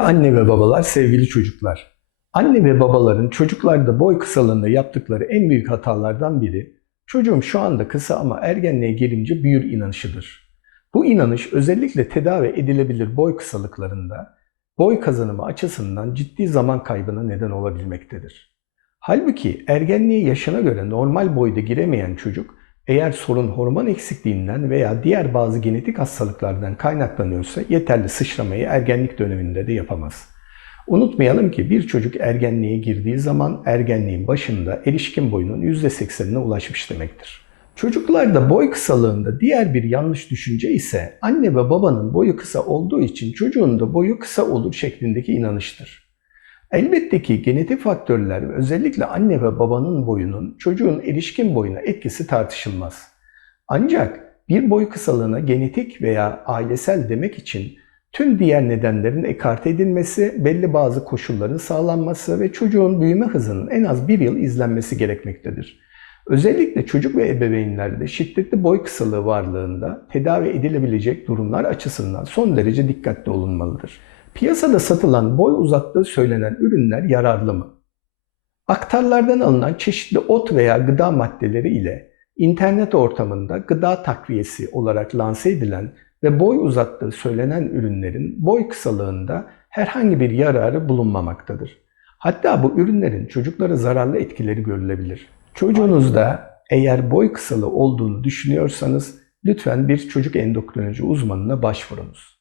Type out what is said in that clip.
anne ve babalar, sevgili çocuklar. Anne ve babaların çocuklarda boy kısalığında yaptıkları en büyük hatalardan biri, çocuğum şu anda kısa ama ergenliğe gelince büyür inanışıdır. Bu inanış özellikle tedavi edilebilir boy kısalıklarında boy kazanımı açısından ciddi zaman kaybına neden olabilmektedir. Halbuki ergenliğe yaşına göre normal boyda giremeyen çocuk eğer sorun hormon eksikliğinden veya diğer bazı genetik hastalıklardan kaynaklanıyorsa yeterli sıçramayı ergenlik döneminde de yapamaz. Unutmayalım ki bir çocuk ergenliğe girdiği zaman ergenliğin başında erişkin boyunun %80'ine ulaşmış demektir. Çocuklarda boy kısalığında diğer bir yanlış düşünce ise anne ve babanın boyu kısa olduğu için çocuğun da boyu kısa olur şeklindeki inanıştır. Elbette ki genetik faktörler özellikle anne ve babanın boyunun çocuğun erişkin boyuna etkisi tartışılmaz. Ancak bir boy kısalığına genetik veya ailesel demek için tüm diğer nedenlerin ekarte edilmesi, belli bazı koşulların sağlanması ve çocuğun büyüme hızının en az bir yıl izlenmesi gerekmektedir. Özellikle çocuk ve ebeveynlerde şiddetli boy kısalığı varlığında tedavi edilebilecek durumlar açısından son derece dikkatli olunmalıdır. Piyasada satılan boy uzattığı söylenen ürünler yararlı mı? Aktarlardan alınan çeşitli ot veya gıda maddeleri ile internet ortamında gıda takviyesi olarak lanse edilen ve boy uzattığı söylenen ürünlerin boy kısalığında herhangi bir yararı bulunmamaktadır. Hatta bu ürünlerin çocuklara zararlı etkileri görülebilir. Çocuğunuzda eğer boy kısalığı olduğunu düşünüyorsanız lütfen bir çocuk endokrinoloji uzmanına başvurunuz.